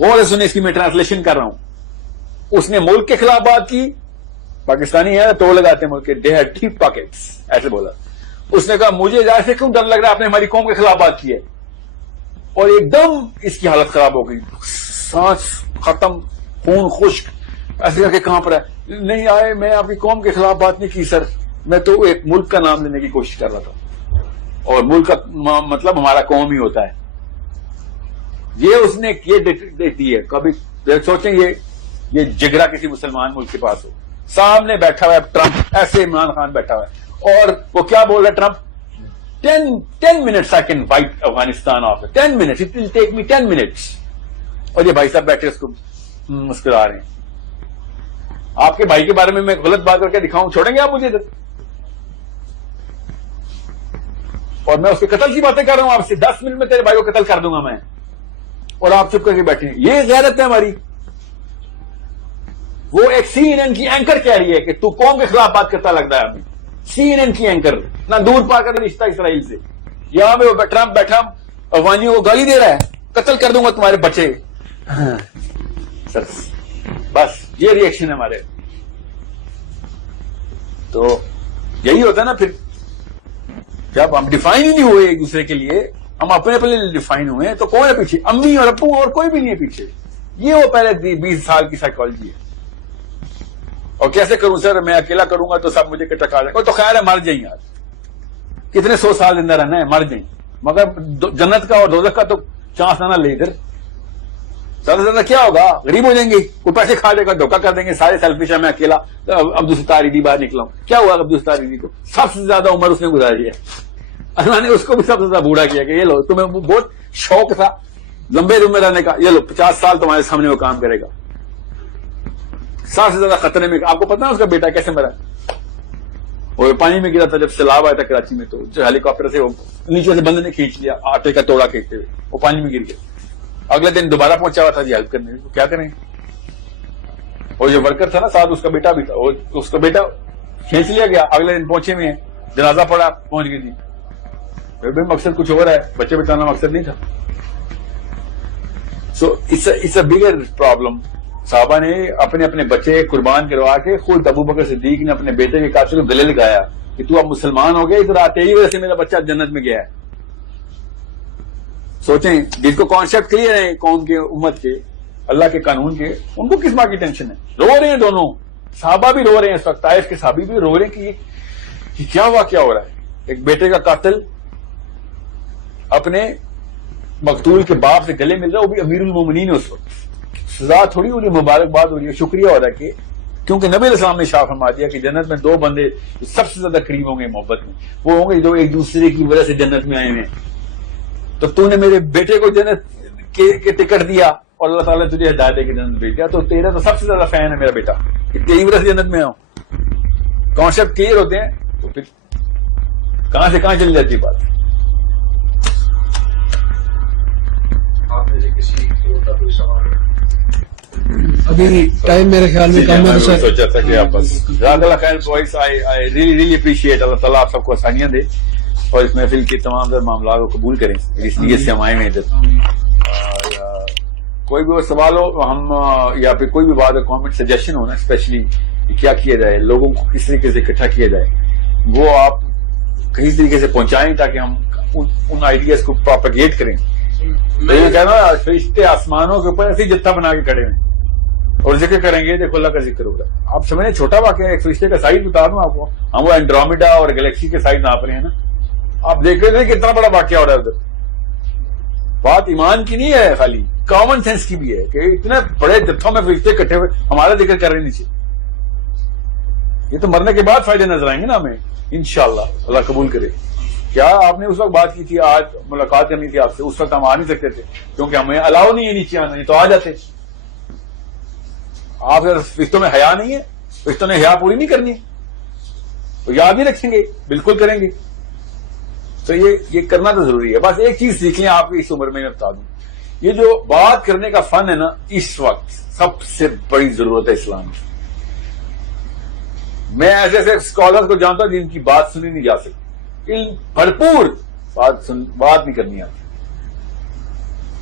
غور سے سنیں، اس کی میں ٹرانسلیشن کر رہا ہوں. اس نے ملک کے خلاف بات کی، پاکستانی ہے تو لگاتے ہیں ملک کے، دے ہیڈ ڈیپ پاکٹس، ایسے بولا. اس نے کہا مجھے ظاہر سے کیوں ڈر لگ رہا ہے، آپ نے ہماری قوم کے خلاف بات کی ہے. اور ایک دم اس کی حالت خراب ہو گئی، سانس ختم، خون خشک، ایسے کر کے کہاں پر ہے. نہیں آئے، میں آپ کی قوم کے خلاف بات نہیں کی سر، میں تو ایک ملک کا نام لینے کی کوشش کر رہا تھا، اور ملک کا مطلب ہمارا قوم ہی ہوتا ہے. یہ اس نے یہ دیتی ہے. کبھی سوچیں یہ جگرا کسی مسلمان ملک کے پاس ہو. سامنے بیٹھا ہوا ہے ٹرمپ، ایسے عمران خان بیٹھا ہوا ہے، اور وہ کیا بول رہا ہے Trump, 10 minutes I can wipe Afghanistan of. 10 minutes, it will take me 10 minutes. اور یہ بھائی صاحب بیٹھے اس کو مسکرا رہے ہیں. آپ کے بھائی کے بارے میں غلط بات کر کے دکھاؤں، چھوڑیں گے آپ مجھے ادھر؟ اور میں اس کے قتل کی باتیں کر رہا ہوں آپ سے، 10 منٹ میں تیرے بھائی کو قتل کر دوں گا میں، اور آپ چپ کر کے بیٹھے ہیں. یہ غیرت ہے ہماری. وہ ایک CNN کی اینکر کہہ رہی ہے کہ تو قوم کے خلاف بات کرتا لگتا ہے ہمیں. CNN کی اینکر اتنا دور پا کر رشتہ اسرائیل سے. یہاں پہ ٹرمپ بیٹھا افغانیوں کو گالی دے رہا ہے، قتل کر دوں گا تمہارے بچے. سر بس یہ ریئیکشن ہے ہمارے. تو یہی ہوتا ہے نا پھر، جب ہم ڈیفائن ہی نہیں ہوئے ایک دوسرے کے لیے، ہم اپنے ڈیفائن ہوئے ہیں، تو کون ہے پیچھے؟ امی اور ابو اور کوئی بھی نہیں ہے پیچھے. یہ وہ پہلے 20 سال کی سائیکالوجی ہے. اور کیسے کروں سر، میں اکیلا کروں گا تو سب مجھے ٹکا جائے گا. تو خیر ہے، مر جائیں یار، کتنے 100 سال زندہ رہنا ہے، مر جائیں. مگر جنت کا اور دوزخ کا تو چانس نہ لے. ادھر زیادہ سے زیادہ کیا ہوگا، غریب ہو جائیں گے، کوئی پیسے کھا جائے گا، دھوکہ کر دیں گے، سارے سیلفش ہے، میں اکیلا عبدالستار عیدی باہر نکلا ہوں. کیا ہوا عبدالستار عیدی کو؟ سب سے زیادہ عمر اس نے گزاری ہے. اللہ نے اس کو بھی سب سے زیادہ بوڑھا کیا کہ یہ لو، تمہیں بہت شوق تھا لمبے عمر رہنے کا، یہ لو 50 سال تمہارے سامنے وہ کام کرے گا. سب سے زیادہ خطرے میں. آپ کو پتا ہے اس کا بیٹا کیسے مرا؟ وہ پانی میں گرا تھا جب سیلاب آیا تھا کراچی میں، تو جو ہیلی کاپٹر سے وہ نیچے سے بندے نے کھینچ لیا، آٹے کا توڑا کھینچتے ہوئے وہ پانی میں گر گیا. اگلے دن دوبارہ پہنچا ہوا تھا جی ہیلپ کرنے. کیا کریں؟ اور جو ورکر تھا نا ساتھ، اس کا بیٹا بھی تھا، اس کا بیٹا کھینچ لیا گیا. اگلے دن پہنچے ہوئے ہیں، جنازہ پڑا، پہنچ گئی جی. مقصد کچھ اور ہے، بچے بچانا مقصد نہیں تھا. So it's a bigger problem. صحابہ نے اپنے اپنے بچے قربان کروا کے، خود ابو بکر صدیق نے اپنے بیٹے کے قاتل کو گلے لگایا کہ تو اب مسلمان ہو گیا، ادھر آتے ہی وجہ سے میرا بچہ جنت میں گیا ہے. سوچیں، جن کو کانسیپٹ کلیئر ہے قوم کے، امت کے، اللہ کے قانون کے، ان کو کس بات کی ٹینشن ہے؟ رو رہے ہیں دونوں صحابہ بھی رو رہے ہیں اس وقت، طائف کے صحابی بھی رو رہے ہیں کہ کیا واقعہ ہو رہا ہے. ایک بیٹے کا قاتل اپنے مقتول کے باپ سے گلے مل رہا ہے، وہ بھی امیر المومنین ہے اس وقت. سزا تھوڑی ہو رہی ہے، مبارکباد ہو رہی ہے، شکریہ ہو رہا ہے کہ کیونکہ نبی علیہ السلام نے شاہ فرما دیا کہ جنت میں 2 بندے سب سے زیادہ قریب ہوں گے محبت میں، وہ ہوں گے جو ایک دوسرے کی وجہ سے جنت میں آئے ہیں. تو نے میرے بیٹے کو جنت کے ٹکٹ دیا اور اللہ تعالیٰ نے تجھے ہدایت دے کے جنت بھیج دیا، تو تیرا تو سب سے زیادہ فین ہے میرا بیٹا کہ تیری وجہ سے جنت میں آؤں. کانسیپٹ کلیئر ہوتے ہیں تو پھر کہاں سے کہاں چل جاتی بات. ابھی ٹائم میرے خیال میں کم ہے، سوچا تھا کہ آپ بس جزاک اللہ خیر بوائز. I really appreciate. اللہ تعالیٰ آپ سب کو آسانیاں دے اور اس محفل کے تمام تر معاملات کو قبول کریں. اس نیت سے ہم آئے ہیں ادھر. کوئی بھی سوال ہو ہم یا پھر کوئی بھی بات ہو، کامنٹ سجیشن ہو نا، اسپیشلی کیا کیا جائے، لوگوں کو کس طریقے سے اکٹھا کیا جائے، وہ آپ کسی طریقے سے پہنچائیں تاکہ ہم ان آئیڈیاز کو پروپیگیٹ کریں. میں کہنا فرشتے آسمانوں کے اوپر ایسی جتھا بنا کے کھڑے ہیں اور ذکر کریں گے، دیکھو اللہ کا ذکر ہوگا. آپ سمجھیں چھوٹا واقعہ ہے، ایک فرشتے کا سائز بتا دوں آپ کو. ہم وہ اینڈرومیڈا اور گلیکسی کے سائز ناپ رہے ہیں نا، آپ دیکھ رہے ہیں کتنا بڑا واقعہ ہو رہا ہے ادھر. بات ایمان کی نہیں ہے، خالی کامن سینس کی بھی ہے کہ اتنے بڑے جتھوں میں فرشتے اکٹھے ہوئے ہمارا ذکر کر رہے ہیں نیچے. یہ تو مرنے کے بعد فائدے نظر آئیں گے نا ہمیں انشاءاللہ. اللہ قبول کرے. کیا آپ نے اس وقت بات کی تھی، آج ملاقات کرنی تھی آپ سے، اس وقت ہم آ نہیں سکتے تھے کیونکہ ہمیں الاؤ نہیں ہے نیچے آنا، نہیں تو آ جاتے. آپ فرشتوں میں حیا نہیں ہے، فرشتوں نے حیا پوری نہیں کرنی، تو یاد نہیں رکھیں گے، بالکل کریں گے. تو یہ کرنا تو ضروری ہے. بس ایک چیز سیکھ لیں آپ اس عمر میں بتا دوں، یہ جو بات کرنے کا فن ہے نا، اس وقت سب سے بڑی ضرورت ہے اسلام کی. میں ایسے ایسے اسکالر کو جانتا ہوں جن کی بات سنی نہیں جا سکتی، بھرپور بات نہیں کرنی آتی.